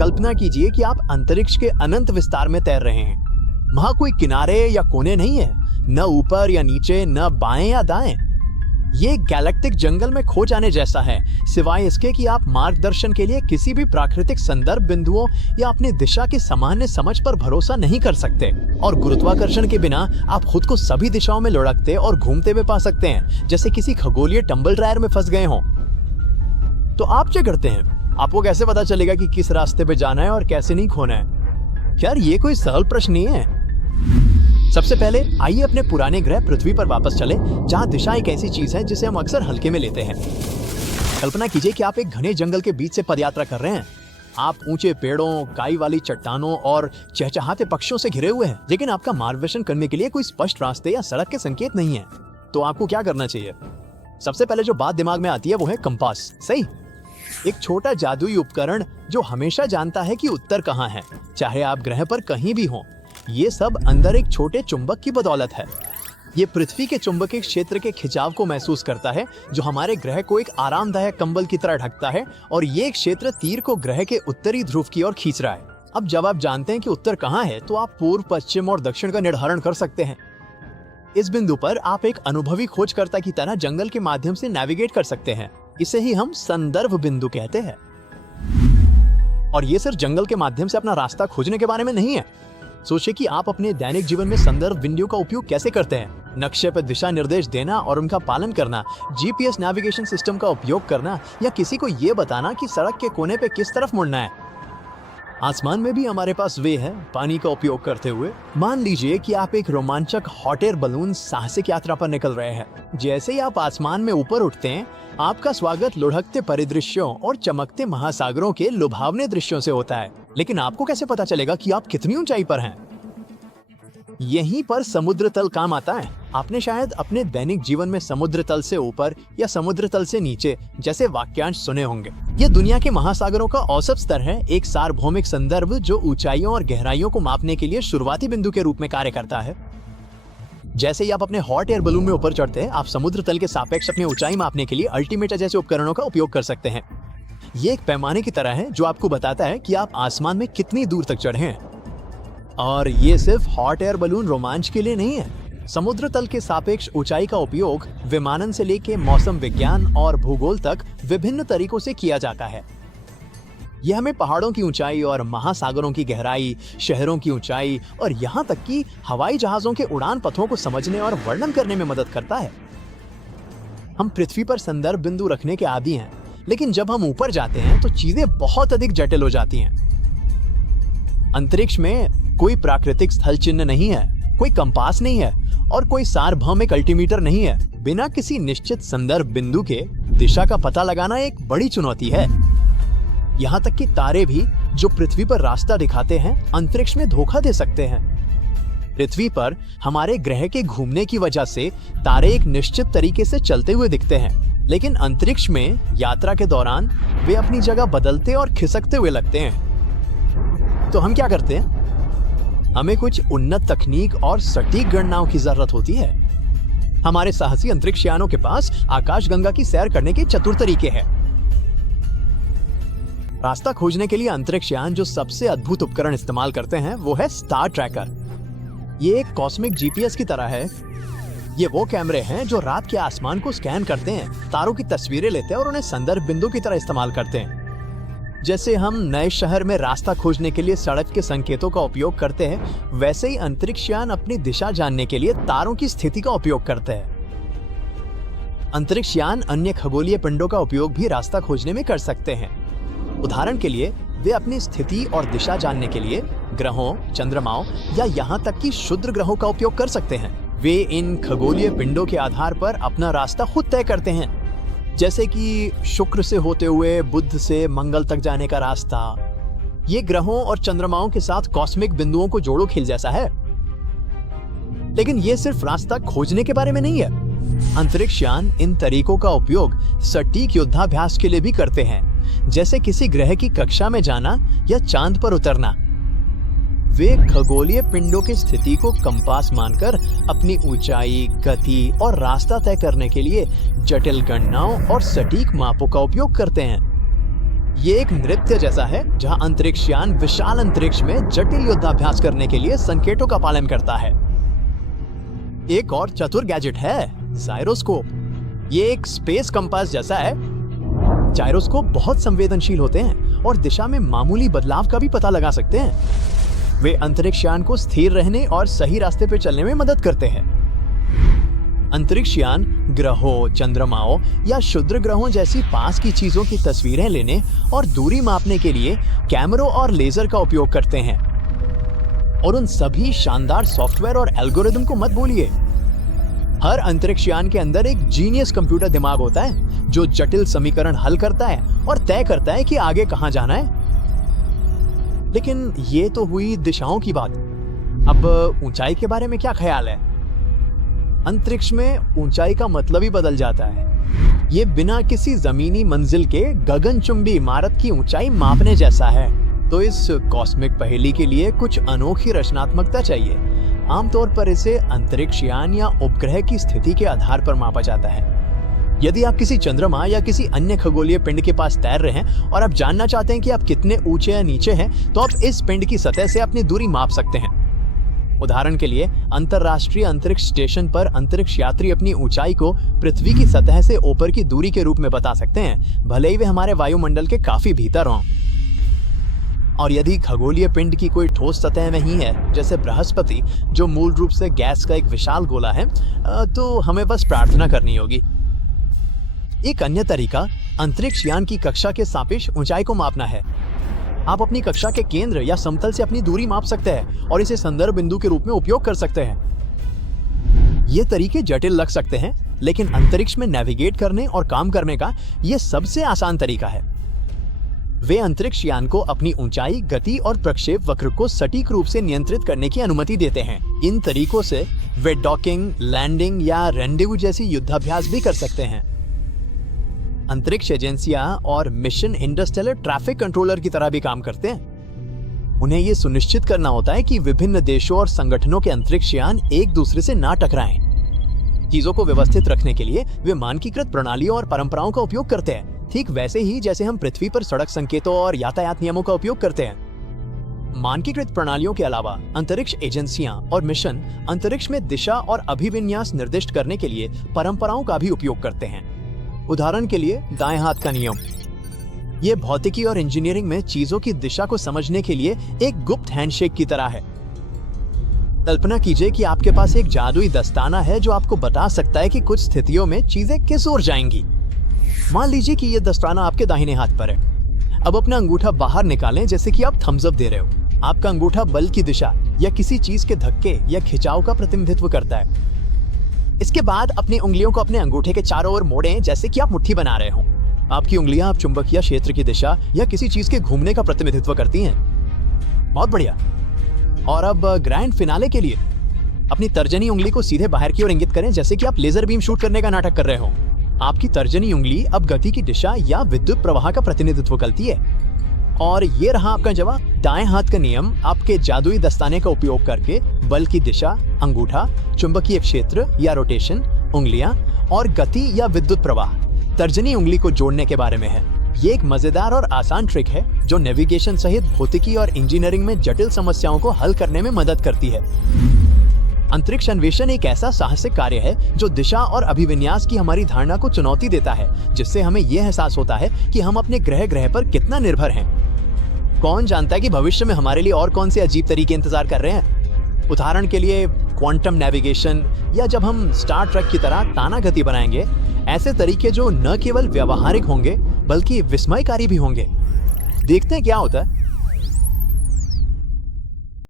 कल्पना कीजिए कि आप अंतरिक्ष के अनंत विस्तार में तैर रहे हैं। वहां कोई किनारे या कोने नहीं है, न ऊपर या नीचे, न बाएं या दाएं। ये गैलेक्टिक जंगल में खो जाने जैसा है, सिवाय इसके कि आप मार्गदर्शन के लिए किसी भी प्राकृतिक संदर्भ बिंदुओं या अपनी दिशा की सामान्य समझ पर भरोसा नहीं कर सकते। और गुरुत्वाकर्षण के बिना आप खुद को सभी दिशाओं में लुढ़कते और घूमते हुए पा सकते हैं, जैसे किसी खगोलीय टंबल ड्रायर में फंस गए हों। तो आप क्या करते हैं? आपको कैसे पता चलेगा कि किस रास्ते पे जाना है और कैसे नहीं खोना है? यार, ये कोई सरल प्रश्न नहीं है। सबसे पहले आइए अपने पुराने ग्रह पृथ्वी पर वापस चले, जहां दिशा एक ऐसी चीज है जिसे हम अक्सर हल्के में लेते हैं। कल्पना कीजिए कि आप एक घने जंगल के बीच से पदयात्रा कर रहे हैं। आप ऊंचे पेड़ों, काई वाली चट्टानों और चहचहाते पक्षियों से घिरे हुए हैं, लेकिन आपका मार्गदर्शन करने के लिए कोई स्पष्ट रास्ते या सड़क के संकेत नहीं है। तो आपको क्या करना चाहिए? सबसे पहले जो बात दिमाग में आती है वो है कंपास। सही, एक छोटा जादुई उपकरण जो हमेशा जानता है कि उत्तर कहाँ है, चाहे आप ग्रह पर कहीं भी हों। ये सब अंदर एक छोटे चुंबक की बदौलत है। ये पृथ्वी के चुंबकीय क्षेत्र के खिंचाव को महसूस करता है, जो हमारे ग्रह को एक आरामदायक कंबल की तरह ढकता है, और ये क्षेत्र तीर को ग्रह के उत्तरी ध्रुव की ओर खींच रहा है। अब जब आप जानते हैं कि उत्तर कहाँ है, तो आप पूर्व, पश्चिम और दक्षिण का निर्धारण कर सकते हैं। इस बिंदु पर आप एक अनुभवी खोजकर्ता की तरह जंगल के माध्यम से नेविगेट कर सकते हैं। इसे ही हम संदर्भ बिंदु कहते हैं। और ये सिर्फ जंगल के माध्यम से अपना रास्ता खोजने के बारे में नहीं है। सोचिए कि आप अपने दैनिक जीवन में संदर्भ बिंदुओं का उपयोग कैसे करते हैं। नक्शे पर दिशा निर्देश देना और उनका पालन करना, जीपीएस नेविगेशन सिस्टम का उपयोग करना, या किसी को ये बताना कि सड़क के कोने पे किस तरफ मुड़ना है। आसमान में भी हमारे पास वे है, पानी का उपयोग करते हुए। मान लीजिए कि आप एक रोमांचक हॉट एयर बलून साहसिक यात्रा पर निकल रहे हैं। जैसे ही आप आसमान में ऊपर उठते हैं, आपका स्वागत लुढ़कते परिदृश्यों और चमकते महासागरों के लुभावने दृश्यों से होता है। लेकिन आपको कैसे पता चलेगा कि आप कितनी ऊंचाई पर हैं? यहीं पर समुद्र तल काम आता है। आपने शायद अपने दैनिक जीवन में समुद्र तल से ऊपर या समुद्र तल से नीचे जैसे वाक्यांश सुने होंगे। ये दुनिया के महासागरों का औसत स्तर है, एक सार्वभौमिक संदर्भ जो ऊंचाइयों और गहराइयों को मापने के लिए शुरुआती बिंदु के रूप में कार्य करता है। जैसे ही आप अपने हॉट एयर बलून में ऊपर चढ़ते हैं, आप समुद्र तल के सापेक्ष अपनी ऊंचाई मापने के लिए अल्टीमीटर जैसे उपकरणों का उपयोग कर सकते हैं। ये एक पैमाने की तरह है जो आपको बताता है कि आप आसमान में कितनी दूर तक चढ़े हैं। और ये सिर्फ हॉट एयर बलून रोमांच के लिए नहीं है। समुद्र तल के सापेक्ष ऊंचाई का उपयोग विमानन से लेके मौसम विज्ञान और भूगोल तक विभिन्न तरीकों से किया जाता है। यह हमें पहाड़ों की ऊंचाई और महासागरों की गहराई, शहरों की ऊंचाई और यहाँ तक कि हवाई जहाजों के उड़ान पथों को समझने और वर्णन करने में मदद करता है। हम पृथ्वी पर संदर्भ बिंदु रखने के आदी हैं, लेकिन जब हम ऊपर जाते हैं तो चीजें बहुत अधिक जटिल हो जाती हैं। अंतरिक्ष में कोई प्राकृतिक स्थल चिन्ह नहीं है, कोई कंपास नहीं है और कोई सार्वभौमिक अल्टीमीटर नहीं है। बिना किसी निश्चित संदर्भ बिंदु के दिशा का पता लगाना एक बड़ी चुनौती है। यहाँ तक कि तारे भी जो पृथ्वी पर रास्ता दिखाते हैं, अंतरिक्ष में धोखा दे सकते हैं। पृथ्वी पर हमारे ग्रह के घूमने की वजह से तारे एक निश्चित तरीके से चलते हुए दिखते हैं, लेकिन अंतरिक्ष में यात्रा के दौरान वे अपनी जगह बदलते और खिसकते हुए लगते हैं। तो हम क्या करते हैं? हमें कुछ उन्नत तकनीक और सटीक गणनाओं की जरूरत होती है। हमारे साहसी अंतरिक्षयानों के पास आकाशगंगा की सैर करने के चतुर तरीके हैं। रास्ता खोजने के लिए अंतरिक्षयान जो सबसे अद्भुत उपकरण इस्तेमाल करते हैं वो है स्टार ट्रैकर। ये एक कॉस्मिक जीपीएस की तरह है। ये वो कैमरे हैं जो रात के आसमान को स्कैन करते हैं, तारों की तस्वीरें लेते हैं और उन्हें संदर्भ बिंदु की तरह इस्तेमाल करते हैं। जैसे हम नए शहर में रास्ता खोजने के लिए सड़क के संकेतों का उपयोग करते हैं, वैसे ही अंतरिक्षयान अपनी दिशा जानने के लिए तारों की स्थिति का उपयोग करते हैं। अंतरिक्षयान अन्य खगोलीय पिंडों का उपयोग भी रास्ता खोजने में कर सकते हैं। उदाहरण के लिए वे अपनी स्थिति और दिशा जानने के लिए ग्रहों, चंद्रमाओं या यहाँ तक कि क्षुद्र ग्रहों का उपयोग कर सकते हैं। वे इन खगोलीय पिंडों के आधार पर अपना रास्ता खुद तय करते हैं, जैसे कि शुक्र से होते हुए बुध से मंगल तक जाने का रास्ता। ये ग्रहों और चंद्रमाओं के साथ कॉस्मिक बिंदुओं को जोड़ो खिल जैसा है। लेकिन ये सिर्फ रास्ता खोजने के बारे में नहीं है। अंतरिक्षयान इन तरीकों का उपयोग सटीक युद्धाभ्यास के लिए भी करते हैं, जैसे किसी ग्रह की कक्षा में जाना या चांद पर उतरना। वे खगोलीय पिंडों की स्थिति को कंपास मानकर अपनी ऊंचाई, गति और रास्ता तय करने के लिए जटिल गणनाओं और सटीक मापों का उपयोग करते हैं। ये एक नृत्य जैसा है जहां अंतरिक्ष यान विशाल अंतरिक्ष में जटिल युद्धाभ्यास करने के लिए संकेतों का पालन करता है। एक और चतुर गैजेट है जाइरोस्कोप। ये एक स्पेस कंपास जैसा है। जाइरोस्कोप बहुत संवेदनशील होते हैं और दिशा में मामूली बदलाव का भी पता लगा सकते हैं। वे अंतरिक्ष यान को स्थिर रहने और सही रास्ते पर चलने में मदद करते हैं। अंतरिक्ष यान ग्रहों, चंद्रमाओं या क्षुद्र ग्रहों जैसी पास की चीजों की तस्वीरें लेने और दूरी मापने के लिए कैमरों और लेजर का उपयोग करते हैं। और उन सभी शानदार सॉफ्टवेयर और एल्गोरिदम को मत भूलिए। हर अंतरिक्ष यान के अंदर एक जीनियस कंप्यूटर दिमाग होता है जो जटिल समीकरण हल करता है और तय करता है कि आगे कहां जाना है। लेकिन ये तो हुई दिशाओं की बात। अब ऊंचाई के बारे में क्या ख्याल है? अंतरिक्ष में ऊंचाई का मतलब ही बदल जाता है। ये बिना किसी जमीनी मंजिल के गगनचुंबी इमारत की ऊंचाई मापने जैसा है। तो इस कॉस्मिक पहेली के लिए कुछ अनोखी रचनात्मकता चाहिए। आमतौर पर इसे अंतरिक्ष यान या उपग्रह की स्थिति के आधार पर मापा जाता है। यदि आप किसी चंद्रमा या किसी अन्य खगोलीय पिंड के पास तैर रहे हैं और आप जानना चाहते हैं कि आप कितने ऊंचे या नीचे हैं, तो आप इस पिंड की सतह से अपनी दूरी माप सकते हैं। उदाहरण के लिए अंतरराष्ट्रीय अंतरिक्ष स्टेशन पर अंतरिक्ष यात्री अपनी ऊंचाई को पृथ्वी की सतह से ऊपर की दूरी के रूप में बता सकते हैं, भले ही वे हमारे वायुमंडल के काफी भीतर हों। और यदि खगोलीय पिंड की कोई ठोस सतह नहीं है, जैसे बृहस्पति जो मूल रूप से गैस का एक विशाल गोला है, तो हमें बस प्रार्थना करनी होगी। एक अन्य तरीका अंतरिक्ष यान की कक्षा के सापेक्ष ऊंचाई को मापना है। आप अपनी कक्षा के केंद्र या समतल से अपनी दूरी माप सकते हैं और इसे संदर्भ बिंदु के रूप में उपयोग कर सकते हैं। ये तरीके जटिल लग सकते हैं, लेकिन अंतरिक्ष में नेविगेट करने और काम करने का यह सबसे आसान तरीका है। वे अंतरिक्ष यान को अपनी ऊंचाई, गति और प्रक्षेप वक्र को सटीक रूप से नियंत्रित करने की अनुमति देते हैं। इन तरीकों से वे डॉकिंग, लैंडिंग या रेंडेवू जैसी युद्धाभ्यास भी कर सकते हैं। अंतरिक्ष एजेंसियां और मिशन इंटरस्टेलर ट्रैफिक कंट्रोलर की तरह भी काम करते हैं। उन्हें यह सुनिश्चित करना होता है कि विभिन्न देशों और संगठनों के अंतरिक्ष यान एक दूसरे से ना टकराएं। चीजों को व्यवस्थित रखने के लिए वे मानकीकृत प्रणालियों और परंपराओं का उपयोग करते हैं, ठीक वैसे ही जैसे हम पृथ्वी पर सड़क संकेतों और यातायात नियमों का उपयोग करते हैं। मानकीकृत प्रणालियों के अलावा अंतरिक्ष एजेंसियां और मिशन अंतरिक्ष में दिशा और अभिविन्यास निर्दिष्ट करने के लिए परंपराओं का भी उपयोग करते हैं। उदाहरण के लिए दाएं हाथ का नियम। यह भौतिकी और इंजीनियरिंग में चीजों की दिशा को समझने के लिए एक गुप्त हैंडशेक की तरह है। कल्पना कीजिए कि आपके पास एक जादुई दस्ताना है जो आपको बता सकता है कि कुछ स्थितियों में चीजें किस ओर जाएंगी। मान लीजिए कि यह दस्ताना आपके दाहिने हाथ पर है। अब अपना अंगूठा बाहर निकालें, जैसे कि आप थम्स अप दे रहे हो। आपका अंगूठा बल की दिशा या किसी चीज के धक्के या खिंचाव का प्रतिनिधित्व करता है। इसके बाद अपनी उंगलियों को अपने अंगूठे के चारों ओर मोड़ें, जैसे कि आप मुट्ठी बना रहे हो। आपकी उंगलियां आप चुंबकीय क्षेत्र की दिशा या किसी चीज के घूमने का प्रतिनिधित्व करती हैं। बहुत बढ़िया। और अब ग्रैंड फिनाले के लिए अपनी तर्जनी उंगली को सीधे बाहर की ओर इंगित करें, जैसे कि आप लेजर बीम शूट करने का नाटक कर रहे हो। आपकी तर्जनी उंगली अब गति की दिशा या विद्युत प्रवाह का प्रतिनिधित्व करती है। और ये रहा आपका जवाब। दाएं हाथ का नियम आपके जादुई दस्ताने का उपयोग करके बल की दिशा, अंगूठा, चुंबकीय क्षेत्र या रोटेशन, उंगलियां और गति या विद्युत प्रवाह तर्जनी उंगली को जोड़ने के बारे में है। ये एक मजेदार और आसान ट्रिक है जो नेविगेशन सहित भौतिकी और इंजीनियरिंग में जटिल समस्याओं को हल करने में मदद करती है। अंतरिक्ष अन्वेषण एक ऐसा साहसिक कार्य है जो दिशा और अभिविन्यास की हमारी धारणा को चुनौती देता है, जिससे हमें यह एहसास होता है कि हम अपने ग्रह पर कितना निर्भर हैं। कौन जानता है कि भविष्य में हमारे लिए और कौन से अजीब तरीके इंतजार कर रहे हैं। उदाहरण के लिए क्वांटम नेविगेशन, या जब हम स्टार ट्रेक की तरह ताना गति बनाएंगे, ऐसे तरीके जो न केवल व्यावहारिक होंगे बल्कि विस्मयकारी भी होंगे। देखते हैं क्या होता है।